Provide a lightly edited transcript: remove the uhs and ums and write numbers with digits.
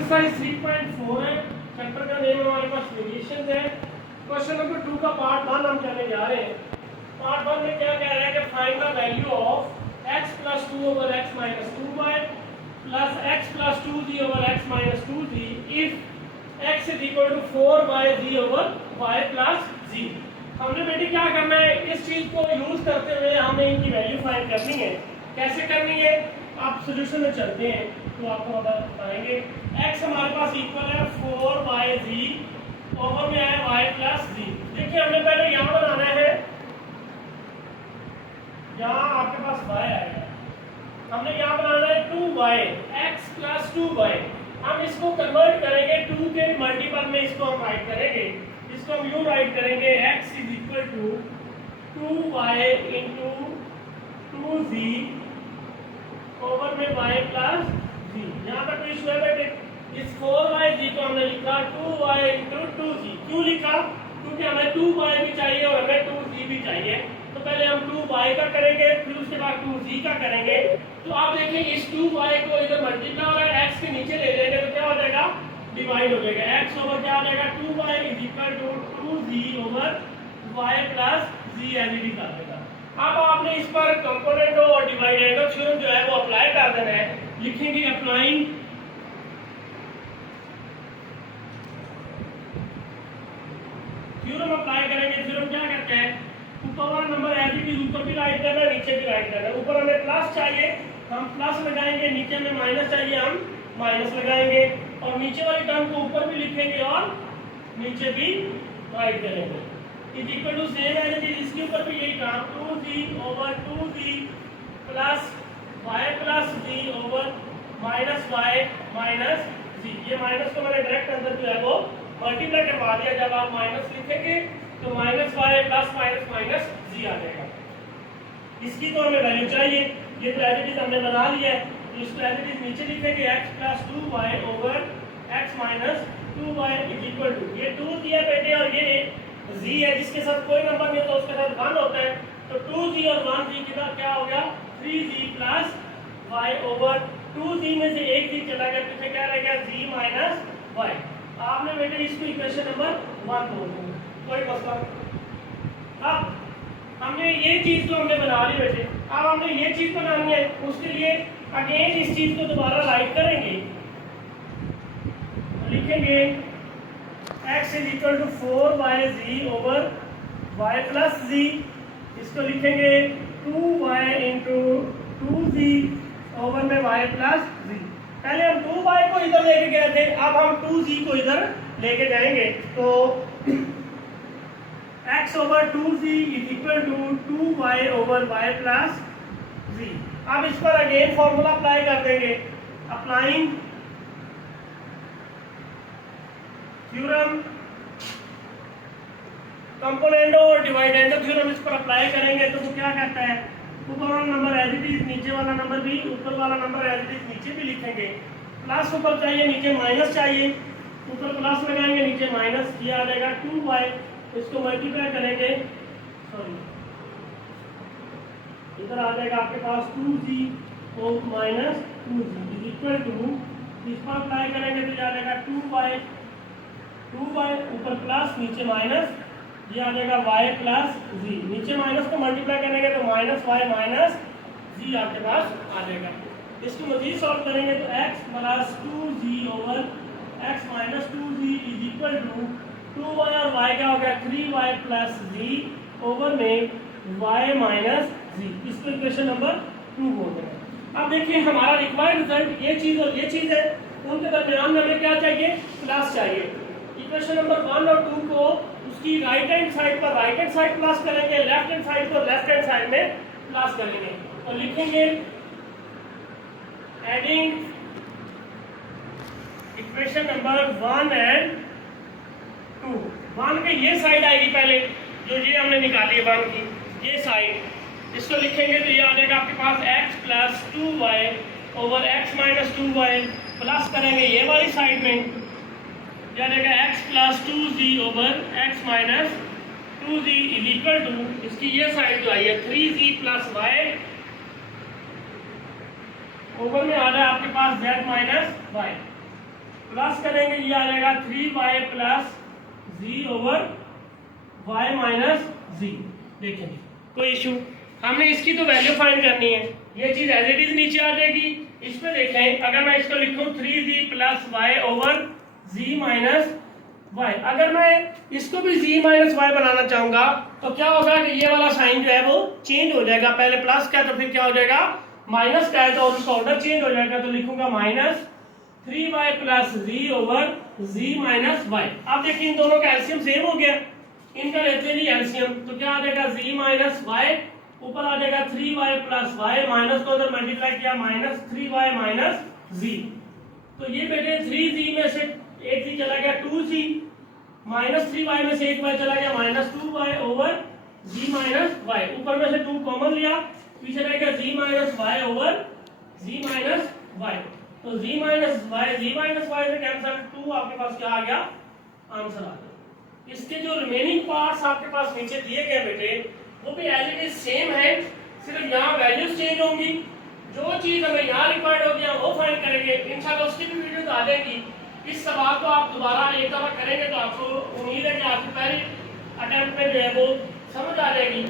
Exercise 3.4 है, chapter का name हमारे पास वेरिएशंस है। क्वेश्चन नंबर 2 का पार्ट 1 हम करने जा रहे हैं। पार्ट 1 में क्या कह रहा है कि find the value of x plus 2 over x minus 2y plus x plus 2z over x minus 2z if x is equal to 4y z over y plus z। हमने बेटे क्या करना है, इस चीज को यूज करते हुए हमें इनकी वैल्यू फाइंड करनी है। कैसे करनी है, आप सॉल्यूशन में चलते हैं तो आपको बताएंगे। x हमारे पास इक्वल है 4yz, ओवर में है y प्लस z। देखिए हमने पहले यहाँ बनाना है, यहाँ आपके पास y आएगा, हमने यहाँ बनाना है 2y, x प्लस 2y। हम इसको कन्वर्ट करेंगे 2 के मल्टीपल में, इसको हम राइट करेंगे, इसको हम यूं राइट करेंगे x is equal to 2y into 2z over में y प्लस z। यहाँ पर कोई इशू है बेटे, इस 4yz को हमने लिखा 2y इंटू 2z। क्यों लिखा, क्योंकि हमें 2y भी चाहिए और हमें 2z भी चाहिए। तो पहले हम 2y का करेंगे, फिर उसके बाद 2z का करेंगे। तो आप देखें इस 2y को इधर मल्टीप्लाई हो रहा है, x के नीचे ले लेंगे तो क्या हो जाएगा, डिवाइड हो जाएगा। x ओवर क्या आ जाएगा 2y is equal to 2z over y plus z as it is आ जाएगा। अब आपने इस पर कंपोनेंट और डिवाइडेंड थ्योरम जो है वो अप्लाई कर देना है। लिखेंगे अप्लाइंग थ्योरम, अप्लाई करेंगे। थ्योरम क्या कहते हैं, ऊपर वाला नंबर एज इट इज ऊपर भी राइट करना है, नीचे भी राइट करना है। ऊपर हमें प्लस चाहिए, हम प्लस लगाएंगे, नीचे में माइनस चाहिए, हम माइनस लगाएंगे। और नीचे वाली टर्म को ऊपर भी लिखेंगे और नीचे भी राइट करेंगे। Is equal to same as it is, इसके ऊपर भी यही काम 2z over 2z plus y plus z over minus y minus z। ये माइनस को मैंने डायरेक्ट अंदर जो है वो मल्टीप्लाई करवा दिया। जब आप माइनस लिखेंगे तो minus y plus minus minus z आ जाएगा। इसकी तो हमें वैल्यू चाहिए, ये तो एज इट इज हमने बना लिया है। तो इसको एज इट इज नीचे लिखेंगे x plus 2y over x minus 2y is equal to, ये 2 दिया बेटे और ये z है जिसके साथ कोई नंबर नहीं होता उसके साथ 1 होता है। तो 2z और 1z के साथ क्या हो गया 3z plus y over 2z में से एक z चला गया, पीछे क्या रह गया z माइनस y। आपने बेटे इसको इक्वेशन नंबर 1 बोल दिया, कोई मसला नहीं। अब हमने ये चीज तो हमने बना ली बेटे, अब हमने ये चीज बनानी है, उसके लिए अगेन इस चीज को दोबारा राइट करेंगे। लिखेंगे x is equal to 4yz over y plus z। इसको लिखेंगे 2y इंटू 2z ओवर में y प्लस z। पहले हम 2y को इधर लेके गए थे, अब हम 2z को इधर लेके जाएंगे। तो x over 2z is equal to 2y over y plus z। अब इस पर अगेन फॉर्मूला अप्लाई कर देंगे। अप्लाइंग थ्योरम, कंपोनेंट और डिवाइडेंड थ्योरम इस पर अप्लाई करेंगे तो वो क्या कहता है, ऊपर वाला नंबर एज इट इज, नीचे वाला नंबर भी, ऊपर वाला नंबर एज इट इज नीचे भी लिखेंगे। प्लस ऊपर चाहिए, नीचे माइनस चाहिए, ऊपर प्लस लगाएंगे, नीचे माइनस, किया आ जाएगा 2y। इसको मल्टीप्लाई करेंगे, सॉरी इधर आ जाएगा आपके पास 2z और minus 2z is equal to, इस पर अप्लाई करेंगे तो आ जाएगा 2y ऊपर प्लस नीचे माइनस, ये आ जाएगा y प्लस z। नीचे माइनस को मल्टीप्लाई करेंगे तो माइनस y माइनस z आपके पास आ जाएगा। इसको मजीद सॉल्व करेंगे तो x plus 2z over x minus 2z is equal to 2y और y क्या हो गया 3y प्लस z ओवर में y माइनस z। इसको इक्वेशन नंबर 2 बोलते हैं। अब देखिए हमारा रिक्वायर्ड रिजल्ट ये चीज और ये चीज है, उनके दरमियान में हमें क्या चाहिए, प्लस चाहिए। इक्वेशन नंबर 1 और 2 को उसकी राइट हैंड साइड पर राइट हैंड साइड प्लस करेंगे, लेफ्ट हैंड साइड पर लेफ्ट हैंड साइड में प्लस करेंगे। तो लिखेंगे एडिंग इक्वेशन नंबर 1 एंड 2। 1 के ये साइड आएगी पहले, जो ये हमने निकाली है 1 की ये साइड, इसको लिखेंगे तो ये आ जाएगा आपके पास x plus 2y over x minus 2y। Plus करेंगे ये वाली साइड में, क्या रहेगा x plus 2z over x minus 2z is equal to, इसकी ये साइड जो आई है 3z प्लस y ओवर में आ रहा है आपके पास z माइनस y। प्लस करेंगे, ये आ जाएगा 3y plus z over y minus z। देखें कोई इशू, हमने इसकी तो वैल्यू फाइंड करनी है, ये चीज एज इट इज नीचे आ जाएगी। इसमें देखें अगर मैं इसको लिखूं 3z plus y over z minus y, अगर मैं इसको भी z माइनस y बनाना चाहूंगा तो क्या होगा कि ये वाला साइन जो है वो चेंज हो जाएगा, पहले प्लस का तो फिर क्या हो जाएगा माइनस का है, तो उसका ऑर्डर चेंज हो जाएगा। तो लिखूंगा minus 3y plus z over z minus y। अब देखिए इन दोनों का एलसीएम सेम हो गया, इनका लेते हैं जी एलसीएम, तो क्या आ जाएगा z माइनस y, ऊपर आ जाएगा 3y प्लस y, माइनस को उधर मल्टीप्लाई किया माइनस 3y माइनस z। तो ये बेटे 3z में से एक z चला गया 2z, माइनस 3y में से एक y चला गया minus 2y over z minus y, ऊपर में से 2 कॉमन लिया, पीछे रहेगा z minus y over z minus y। तो z माइनस y से कैंसिल, 2 आपके पास क्या आ गया आंसर आ गया। इसके जो रिमेनिंग पार्ट्स आपके पास नीचे दिए गए बेटे वो भी एज इट इज सेम है, सिर्फ यहाँ वैल्यूज चेंज होंगी। जो चीज हमें यहाँ रिक्वायर्ड होगी हम वो फाइंड करेंगे, इंशाल्लाह उसकी भी वीडियो आ जाएगी। इस सवाल को आप दोबारा एक दफा करेंगे तो आपको उम्मीद है कि आपकी पहली अटेम्प्ट में जो है वो समझ आ जाएगी।